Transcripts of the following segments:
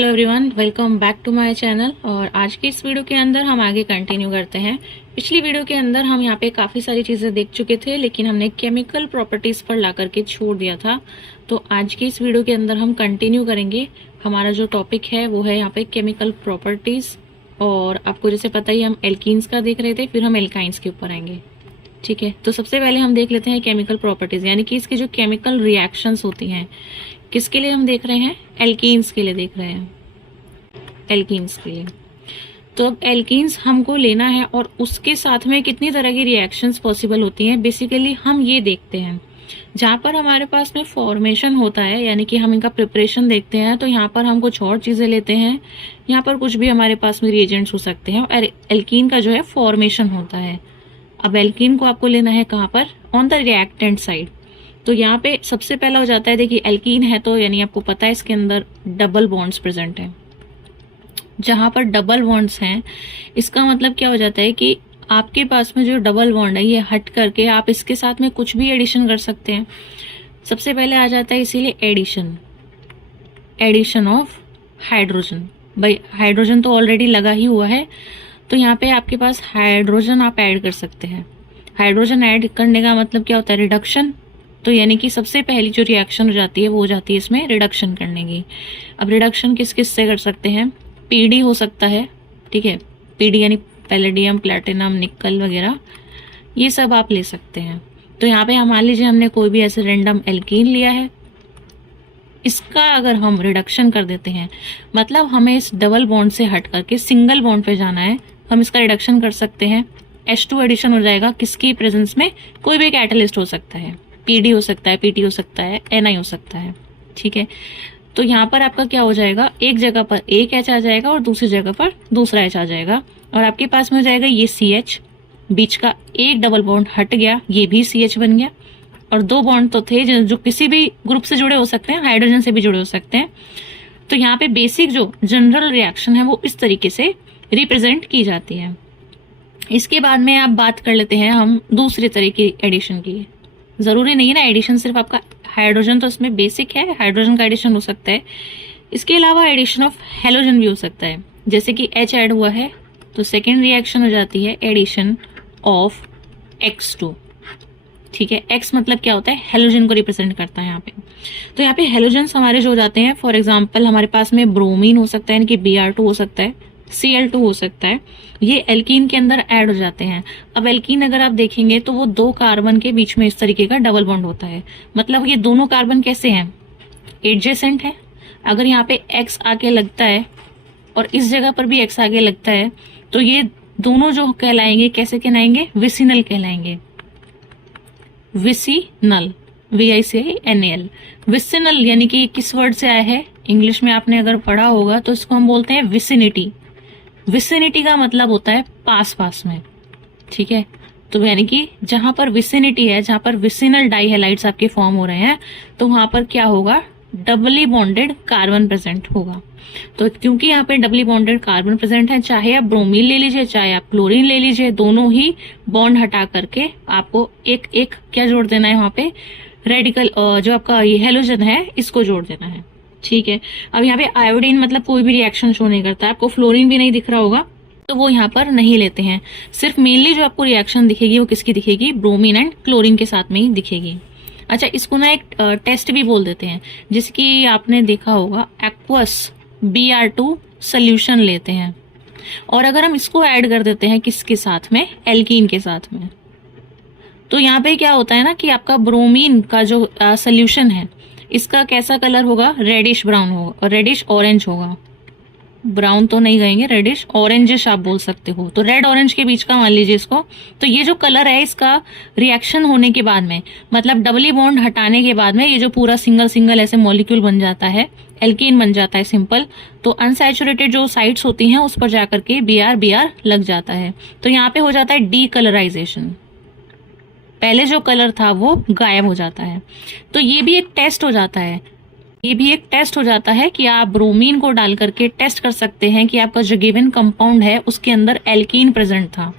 Hello everyone, welcome back to my channel. और आज की इस वीडियो के अंदर हम आगे कंटिन्यू करते हैं। पिछली वीडियो के अंदर हम यहाँ पे काफ़ी सारी चीज़ें देख चुके थे, लेकिन हमने केमिकल प्रॉपर्टीज़ पर ला करके छोड़ दिया था। तो आज की इस वीडियो के अंदर हम कंटिन्यू करेंगे। हमारा जो टॉपिक है वो है यहाँ पे केमिकल प्रॉपर्टीज़। और आपको जैसे पता ही हम एल्कीन्स का देख रहे थे, फिर हम एल्काइंस के ऊपर आएंगे। ठीक है, तो सबसे पहले हम देख लेते हैं केमिकल प्रॉपर्टीज़, यानी कि इसकी जो केमिकल रिएक्शंस होती हैं। किसके लिए हम देख रहे हैं? एल्कीन्स के लिए देख रहे हैं, एल्कीन्स के लिए। तो अब एल्कीन्स हमको लेना है और उसके साथ में कितनी तरह की रिएक्शंस पॉसिबल होती हैं, बेसिकली हम ये देखते हैं। जहाँ पर हमारे पास में फॉर्मेशन होता है, यानी कि हम इनका प्रिपरेशन देखते हैं, तो यहाँ पर हम कुछ और चीज़ें लेते हैं। यहाँ पर कुछ भी हमारे पास में रिएजेंट्स हो सकते हैं और एल्कीन का जो है फॉर्मेशन होता है। अब एल्कीन को आपको लेना है कहाँ पर? On the reactant side. तो यहाँ पे सबसे पहला हो जाता है, देखिए एल्कीन है तो यानी आपको पता है इसके अंदर डबल बॉन्ड्स प्रेजेंट हैं। जहाँ पर डबल बॉन्ड्स हैं, इसका मतलब क्या हो जाता है कि आपके पास में जो डबल बॉन्ड है, ये हट करके आप इसके साथ में कुछ भी एडिशन कर सकते हैं। सबसे पहले आ जाता है इसीलिए एडिशन, एडिशन ऑफ हाइड्रोजन। भाई हाइड्रोजन तो ऑलरेडी लगा ही हुआ है, तो यहाँ पे आपके पास हाइड्रोजन आप ऐड कर सकते हैं। हाइड्रोजन ऐड करने का मतलब क्या होता है? रिडक्शन। तो यानी कि सबसे पहली जो रिएक्शन हो जाती है वो हो जाती है इसमें रिडक्शन करने की। अब रिडक्शन किस किस से कर सकते हैं? पीडी हो सकता है, ठीक है, पीडी यानी पैलेडियम, प्लैटिनम, निकल वगैरह, ये सब आप ले सकते हैं। तो यहाँ पे मान लीजिए हमने कोई भी ऐसे रेंडम एल्कीन लिया है, इसका अगर हम रिडक्शन कर देते हैं, मतलब हमें इस डबल बॉन्ड से हट करके सिंगल बॉन्ड पे जाना है, हम इसका रिडक्शन कर सकते हैं। H2 एडिशन हो जाएगा किसकी प्रेजेंस में? कोई भी कैटलिस्ट हो सकता है, पीडी हो सकता है, पीटी हो सकता है, एनआई हो सकता है, ठीक है। तो यहाँ पर आपका क्या हो जाएगा? एक जगह पर एक एच आ जाएगा और दूसरी जगह पर दूसरा एच आ जाएगा, और आपके पास में हो जाएगा ये CH। बीच का एक डबल बॉन्ड हट गया, ये भी CH बन गया। और दो बॉन्ड तो थे जो किसी भी ग्रुप से जुड़े हो सकते हैं, हाइड्रोजन से भी जुड़े हो सकते हैं। तो यहाँ पे बेसिक जो जनरल रिएक्शन है वो इस तरीके से रिप्रेजेंट की जाती है। इसके बाद में आप बात कर लेते हैं हम दूसरे तरह की एडिशन की। जरूरी नहीं है ना एडिशन सिर्फ आपका हाइड्रोजन, तो इसमें बेसिक है, हाइड्रोजन का एडिशन हो सकता है। इसके अलावा एडिशन ऑफ हेलोजन भी हो सकता है। जैसे कि H ऐड हुआ है तो सेकेंड रिएक्शन हो जाती है एडिशन ऑफ X2, ठीक है। X मतलब क्या होता है? हेलोजन को रिप्रेजेंट करता है यहाँ पे। तो यहाँ पे हेलोजन्स हमारे जो हो जाते हैं, फॉर एग्जाम्पल हमारे पास में ब्रोमीन हो सकता है, यानी कि Br2 हो सकता है, Cl2 हो सकता है, ये एल्कीन के अंदर ऐड हो जाते हैं। अब एल्कीन अगर आप देखेंगे तो वो दो कार्बन के बीच में इस तरीके का डबल बॉन्ड होता है। मतलब ये दोनों कार्बन कैसे हैं? एडजेसेंट है। अगर यहाँ पे X आके लगता है और इस जगह पर भी X आगे लगता है, तो ये दोनों जो कहलाएंगे, कैसे कहलाएंगे? विसिनल कहलाएंगे। विसिनल, VICINAL, विसिनल यानी कि किस वर्ड से आया है? इंग्लिश में आपने अगर पढ़ा होगा तो इसको हम बोलते हैं विसिनिटी। विसिनिटी का मतलब होता है पास पास में, ठीक है। तो यानी कि जहां पर विसिनिटी है, जहां पर विसिनल डाइहैलाइड्स आपके फॉर्म हो रहे हैं, तो वहां पर क्या होगा? डबली बॉन्डेड कार्बन प्रेजेंट होगा। तो क्योंकि यहाँ पे डबली बॉन्डेड कार्बन प्रेजेंट है, चाहे आप ब्रोमीन ले लीजिए चाहे आप क्लोरीन ले लीजिए, दोनों ही बॉन्ड हटा करके आपको एक एक क्या जोड़ देना है वहां पे? रेडिकल, जो आपका ये हेलोजन है इसको जोड़ देना है, ठीक है। अब यहाँ पे आयोडीन मतलब कोई भी रिएक्शन शो नहीं करता है, आपको फ्लोरीन भी नहीं दिख रहा होगा, तो वो यहाँ पर नहीं लेते हैं। सिर्फ मेनली जो आपको रिएक्शन दिखेगी वो किसकी दिखेगी? ब्रोमीन एंड क्लोरीन के साथ में ही दिखेगी। अच्छा, इसको ना एक टेस्ट भी बोल देते हैं, जिसकी आपने देखा होगा, एक्वस Br2 सोल्यूशन लेते हैं, और अगर हम इसको ऐड कर देते हैं किसके साथ में? एल्कीन के साथ में, तो यहाँ पे क्या होता है ना कि आपका ब्रोमीन का जो सोल्यूशन है, इसका कैसा कलर होगा? रेडिश ब्राउन होगा, और रेडिश ऑरेंज होगा। ब्राउन तो नहीं कहेंगे, रेडिश ऑरेंजिश आप बोल सकते हो, तो रेड ऑरेंज के बीच का मान लीजिए इसको। तो ये जो कलर है इसका रिएक्शन होने के बाद में, मतलब डबली बॉन्ड हटाने के बाद में, ये जो पूरा सिंगल सिंगल ऐसे मॉलिक्यूल बन जाता है, एल्कीन बन जाता है सिंपल। तो अनसैचुरेटेड जो साइड्स होती हैं उस पर जाकर के Br लग जाता है, तो यहाँ पे हो जाता है डीकलराइजेशन। पहले जो कलर था वो गायब हो जाता है। तो ये भी एक टेस्ट हो जाता है, ये भी एक टेस्ट हो जाता है कि आप ब्रोमीन को डाल करके टेस्ट कर सकते हैं कि आपका जो गिवन कंपाउंड है उसके अंदर एल्कीन प्रेजेंट था,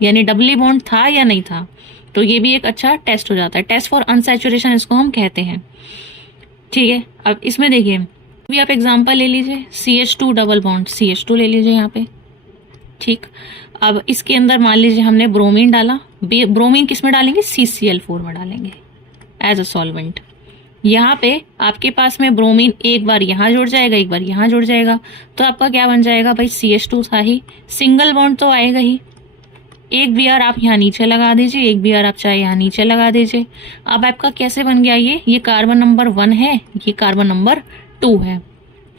यानी डबली बॉन्ड था या नहीं था। तो ये भी एक अच्छा टेस्ट हो जाता है, टेस्ट फॉर अनसैचुरेशन इसको हम कहते हैं, ठीक है। अब इसमें देखिए अभी आप एग्जांपल ले लीजिए, CH2 डबल बॉन्ड CH2 ले लीजिए यहाँ पे, ठीक। अब इसके अंदर मान लीजिए हमने ब्रोमीन डाला, ब्रोमीन किस में डालेंगे, CCl4 में डालेंगे एज अ सॉल्वेंट। यहाँ पे आपके पास में ब्रोमीन एक बार यहाँ जुड़ जाएगा, एक बार यहाँ जुड़ जाएगा, तो आपका क्या बन जाएगा भाई, CH2 था ही, सिंगल बॉन्ड तो आएगा ही। एक BR आप यहाँ नीचे लगा दीजिए, एक BR आप चाहे यहाँ नीचे लगा दीजिए। अब आपका कैसे बन गया, ये कार्बन नंबर 1 है, ये कार्बन नंबर 2 है,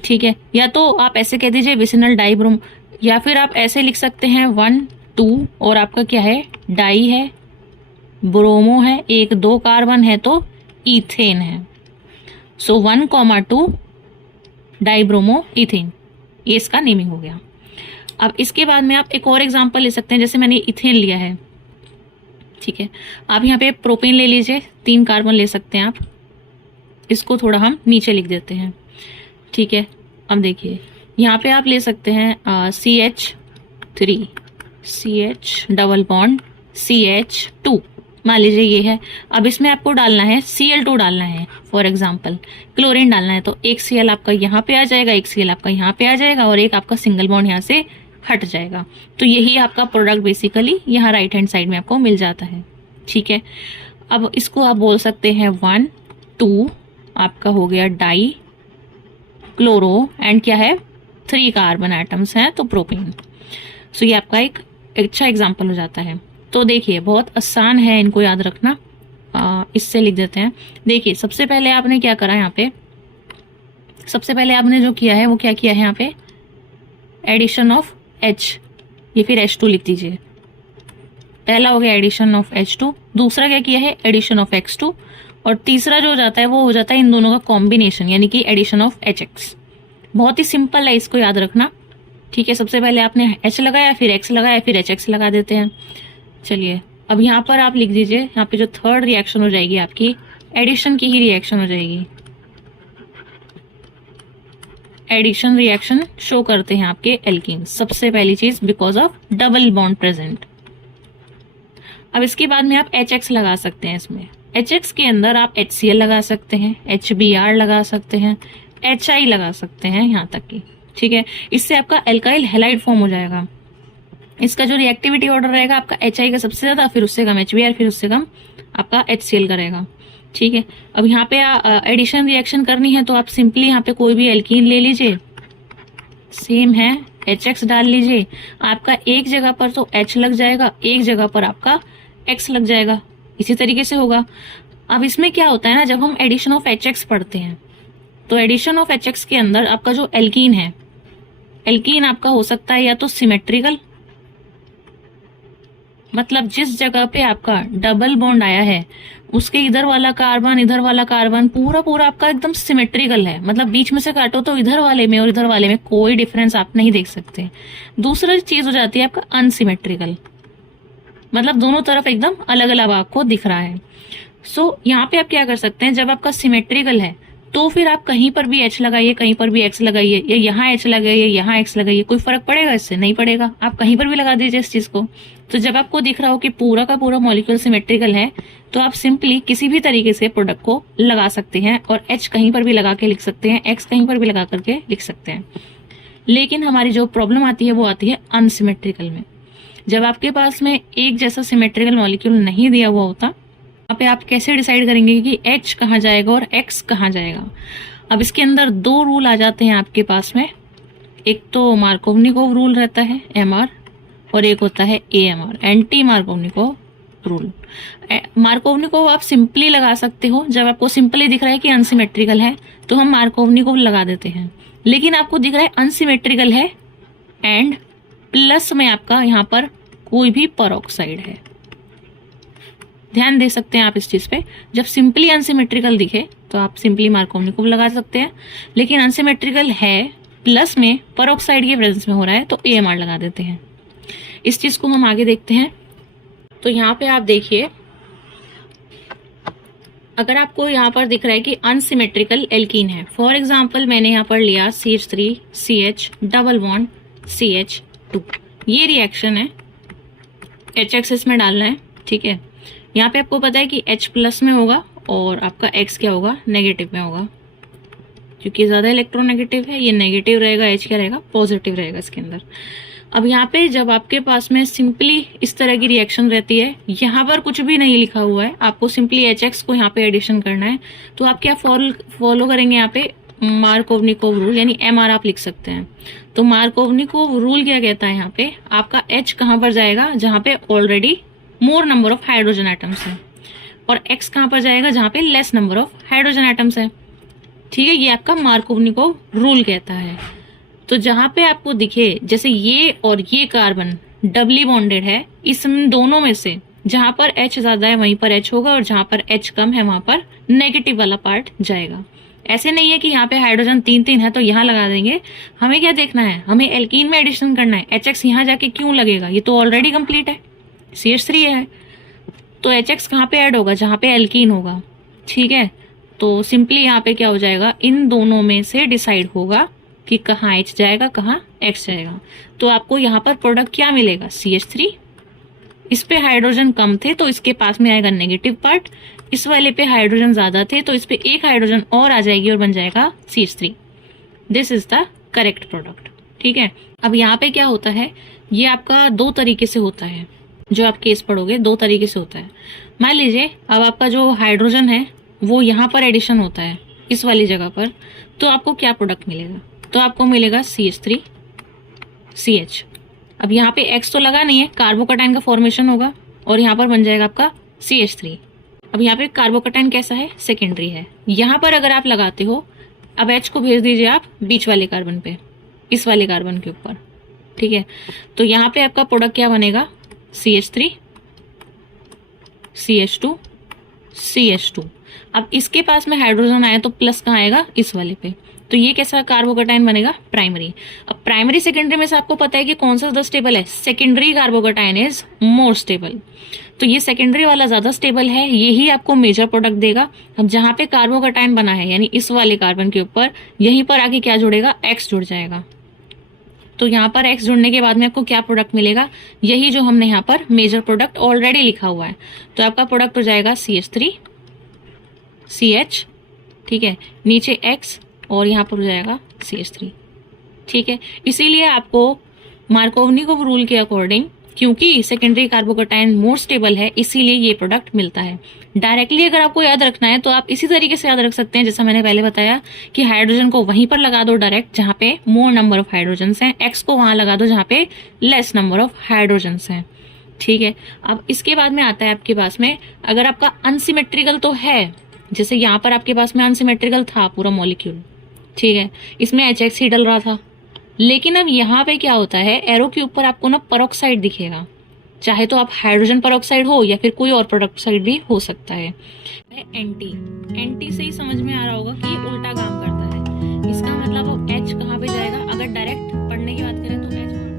ठीक है। या तो आप ऐसे कह दीजिए विसिनल डाइब्रोम, या फिर आप ऐसे लिख सकते हैं 1 2 और आपका क्या है, डाई है, ब्रोमो है, 1 2 कार्बन है तो इथेन है। सो 1,2 डाइब्रोमो इथेन, ये इसका नेमिंग हो गया। अब इसके बाद में आप एक और एग्जांपल ले सकते हैं, जैसे मैंने इथेन लिया है, ठीक है। आप यहाँ पे प्रोपेन ले लीजिए, 3 कार्बन ले सकते हैं आप, इसको थोड़ा हम नीचे लिख देते हैं, ठीक है। अब देखिए यहाँ पे आप ले सकते हैं CH3 CH double bond CH2, मान लीजिए ये है। अब इसमें आपको डालना है Cl2 डालना है, फॉर एग्जांपल क्लोरीन डालना है, तो एक Cl आपका यहाँ पे आ जाएगा, एक Cl आपका यहाँ पे आ जाएगा और एक आपका सिंगल बॉन्ड यहाँ से हट जाएगा। तो यही आपका प्रोडक्ट बेसिकली यहाँ राइट हैंड साइड में आपको मिल जाता है, ठीक है। अब इसको आप बोल सकते हैं 1 2 आपका हो गया डाई क्लोरो एंड क्या है, 3 कार्बन एटम्स हैं तो प्रोपेन। सो ये आपका एक अच्छा एग्जाम्पल हो जाता है। तो देखिए बहुत आसान है इनको याद रखना, इससे लिख देते हैं। देखिए सबसे पहले आपने क्या करा यहाँ पे, सबसे पहले आपने जो किया है वो क्या किया है, यहाँ पे एडिशन ऑफ H, ये फिर H2 लिख दीजिए। पहला हो गया एडिशन ऑफ H2, दूसरा क्या किया है, एडिशन ऑफ X2, और तीसरा जो हो जाता है वो हो जाता है इन दोनों का कॉम्बिनेशन, यानी कि एडिशन ऑफ HX। बहुत ही सिंपल है, इसको याद रखना, ठीक है। सबसे पहले आपने H लगाया, फिर X लगाया, फिर HX लगा देते हैं। चलिए अब यहाँ पर आप लिख दीजिए, यहाँ पे जो थर्ड रिएक्शन हो जाएगी आपकी एडिशन की ही रिएक्शन हो जाएगी। एडिशन रिएक्शन शो करते हैं आपके एल्कीन, सबसे पहली चीज because of double bond present. अब इसके बाद में आप HX लगा सकते हैं, इसमें HX के अंदर आप HCl लगा सकते हैं, HBr लगा सकते हैं, HI लगा सकते हैं, यहाँ तक की, ठीक है। इससे आपका एल्काइल हैलाइड फॉर्म हो जाएगा। इसका जो रिएक्टिविटी ऑर्डर रहेगा आपका HI का सबसे ज्यादा, फिर उससे कम HBr, फिर उससे कम आपका HCl का रहेगा, ठीक है। अब यहाँ पे एडिशन रिएक्शन करनी है तो आप सिंपली यहाँ पे कोई भी एल्कीन ले लीजिए, सेम है, HX डाल लीजिए। आपका एक जगह पर तो H लग जाएगा, एक जगह पर आपका X लग जाएगा, इसी तरीके से होगा। अब इसमें क्या होता है ना, जब हम एडिशन ऑफ HX पढ़ते हैं तो एडिशन ऑफ HX के अंदर आपका जो एल्कीन है, एल्कीन आपका हो सकता है या तो सिमेट्रिकल, मतलब जिस जगह पे आपका डबल बॉन्ड आया है उसके इधर वाला कार्बन पूरा पूरा आपका एकदम सिमेट्रिकल है, मतलब बीच में से काटो तो इधर वाले में और इधर वाले में कोई डिफरेंस आप नहीं देख सकते। दूसरी चीज हो जाती है आपका अनसिमेट्रिकल, मतलब दोनों तरफ एकदम अलग अलग आपको दिख रहा है। सो यहाँ पे आप क्या कर सकते हैं, जब आपका सिमेट्रिकल है तो फिर आप कहीं पर भी H लगाइए, कहीं पर भी X लगाइए, या यहाँ H लगाइए, यहाँ X लगाइए, कोई फर्क पड़ेगा इससे? नहीं पड़ेगा। आप कहीं पर भी लगा दीजिए इस चीज को। तो जब आपको दिख रहा हो कि पूरा का पूरा मॉलिक्यूल सिमेट्रिकल है तो आप सिंपली किसी भी तरीके से प्रोडक्ट को लगा सकते हैं और H कहीं पर भी लगा के लिख सकते हैं, X कहीं पर भी लगा करके लिख सकते हैं। लेकिन हमारी जो प्रॉब्लम आती है वो आती है अनसिमेट्रिकल में। जब आपके पास में एक जैसा सिमेट्रिकल मॉलिक्यूल नहीं दिया हुआ होता, यहाँ पे आप कैसे डिसाइड करेंगे कि H कहाँ जाएगा और X कहाँ जाएगा? अब इसके अंदर 2 रूल आ जाते हैं आपके पास में। एक तो मार्कोवनिकोव रूल रहता है MR, और एक होता है AMR, anti Markovnikov rule. Markovnikov आप सिंपली लगा सकते हो, जब आपको सिंपली दिख रहा है कि अनसिमेट्रिकल है तो हम मार्कोवनिकोव लगा देते हैं। लेकिन आपको दिख रहा है अनसिमेट्रिकल है एंड प्लस में आपका यहाँ पर कोई भी परऑक्साइड है, ध्यान दे सकते हैं आप इस चीज पे। जब सिंपली अनसिमेट्रिकल दिखे तो आप सिंपली मार्कोवनिकोव लगा सकते हैं, लेकिन अनसिमेट्रिकल है प्लस में परऑक्साइड के प्रेजेंस में हो रहा है तो AMR लगा देते हैं। इस चीज को हम आगे देखते हैं। तो यहाँ पे आप देखिए, अगर आपको यहाँ पर दिख रहा है कि अनसिमेट्रिकल एल्कीन है, फॉर एग्जाम्पल मैंने यहाँ पर लिया CH3 CH double bond CH2, ये रिएक्शन है, HX इसमें डालना है, ठीक है। यहाँ पे आपको पता है कि H प्लस में होगा और आपका X क्या होगा, नेगेटिव में होगा। क्योंकि ज़्यादा इलेक्ट्रोनेगेटिव है, ये नेगेटिव रहेगा, H क्या रहेगा, पॉजिटिव रहेगा इसके अंदर। अब यहाँ पे जब आपके पास में सिंपली इस तरह की रिएक्शन रहती है, यहाँ पर कुछ भी नहीं लिखा हुआ है, आपको सिंपली HX को यहाँ पे एडिशन करना है, तो आप क्या फॉलो करेंगे यहाँ पे, मार्कोवनिकोव रूल, यानी MR आप लिख सकते हैं। तो मार्कोवनिकोव रूल क्या कहता है, यहाँ पे आपका H कहाँ पर जाएगा, जहाँ पे already more number of hydrogen atoms है, और X कहाँ पर जाएगा, जहाँ पे less number of hydrogen atoms है। ठीक है, ये आपका मार्कोवनिकोव रूल कहता है। तो जहाँ पे आपको दिखे जैसे ये और ये कार्बन डबली बॉन्डेड है, इस दोनों में से जहाँ पर H ज्यादा है वहीं पर H होगा, और जहाँ पर H कम है वहां पर नेगेटिव वाला पार्ट जाएगा। ऐसे नहीं है कि यहाँ पे हाइड्रोजन 3-3 है तो यहाँ लगा देंगे। हमें क्या देखना है, हमें एल्कीन में एडिशन करना है। HX यहाँ जाके क्यों लगेगा, ये तो ऑलरेडी कंप्लीट है, CH3 है, तो HX कहाँ पे ऐड होगा, जहाँ पे एल्कीन होगा। ठीक है, तो सिंपली यहाँ पे क्या हो जाएगा, इन दोनों में से डिसाइड होगा कि कहाँ H जाएगा, कहाँ X जाएगा। तो आपको यहाँ पर प्रोडक्ट क्या मिलेगा, CH3। इस पे हाइड्रोजन कम थे तो इसके पास में आएगा नेगेटिव पार्ट, इस वाले पे हाइड्रोजन ज्यादा थे तो इस पे एक हाइड्रोजन और आ जाएगी और बन जाएगा CH3। This is the correct product. ठीक है, अब यहाँ पे क्या होता है, ये आपका दो तरीके से होता है, जो आप केस पढ़ोगे दो तरीके से होता है। मान लीजिए अब आपका जो हाइड्रोजन है वो यहाँ पर एडिशन होता है इस वाली जगह पर, तो आपको क्या प्रोडक्ट मिलेगा, तो आपको मिलेगा CH3 CH। अब यहाँ पे X तो लगा नहीं है, कार्बोकटाइन का फॉर्मेशन होगा और यहाँ पर बन जाएगा आपका CH3। अब यहाँ पे कार्बोकटाइन कैसा है, सेकेंडरी है। यहाँ पर अगर आप लगाते हो, अब H को भेज दीजिए आप बीच वाले कार्बन पे, इस वाले कार्बन के ऊपर। ठीक है, तो यहाँ पे आपका प्रोडक्ट क्या बनेगा, CH3 CH2 CH2। अब इसके पास में हाइड्रोजन आया तो प्लस कहाँ आएगा, इस वाले पे, तो ये कैसा कार्बोकटाइन बनेगा, प्राइमरी। अब प्राइमरी सेकेंडरी में से आपको पता है कि कौन सा ज्यादा स्टेबल है, सेकेंडरी कार्बोकटाइन इज मोर स्टेबल। तो ये सेकेंडरी वाला ज्यादा स्टेबल है, यही आपको मेजर प्रोडक्ट देगा। अब जहाँ पे कार्बोकटाइन बना है यानी इस वाले कार्बन के ऊपर, यहीं पर आके क्या जुड़ेगा, X जुड़ जाएगा। तो यहाँ पर X जुड़ने के बाद में आपको क्या प्रोडक्ट मिलेगा, यही जो हमने यहाँ पर मेजर प्रोडक्ट ऑलरेडी लिखा हुआ है। तो आपका प्रोडक्ट हो जाएगा CH3 CH। ठीक है, नीचे X और यहाँ पर हो जाएगा CH3। ठीक है, इसीलिए आपको मार्कोवनिकोव रूल के अकॉर्डिंग, क्योंकि सेकेंडरी कार्बोकटाइन मोर स्टेबल है, इसीलिए ये प्रोडक्ट मिलता है। डायरेक्टली अगर आपको याद रखना है तो आप इसी तरीके से याद रख सकते हैं, जैसा मैंने पहले बताया कि हाइड्रोजन को वहीं पर लगा दो डायरेक्ट जहाँ पे मोर नंबर ऑफ हाइड्रोजन्स हैं, X को वहां लगा दो जहाँ पे लेस नंबर ऑफ हाइड्रोजन्स हैं। ठीक है, अब इसके बाद में आता है आपके पास में, अगर आपका अनसिमेट्रिकल तो है, जैसे यहाँ पर आपके पास में अनसिमेट्रिकल था पूरा मॉलिक्यूल, ठीक है, इसमें HX ही डल रहा था, लेकिन अब यहाँ पे क्या होता है, एरो के ऊपर आपको ना पेरोक्साइड दिखेगा, चाहे तो आप हाइड्रोजन पेरोक्साइड हो या फिर कोई और पेरोक्साइड भी हो सकता है। एंटी से ही समझ में आ रहा होगा कि ये उल्टा काम करता है। इसका मतलब अब H कहाँ पे जाएगा, अगर डायरेक्ट पढ़ने की बात करें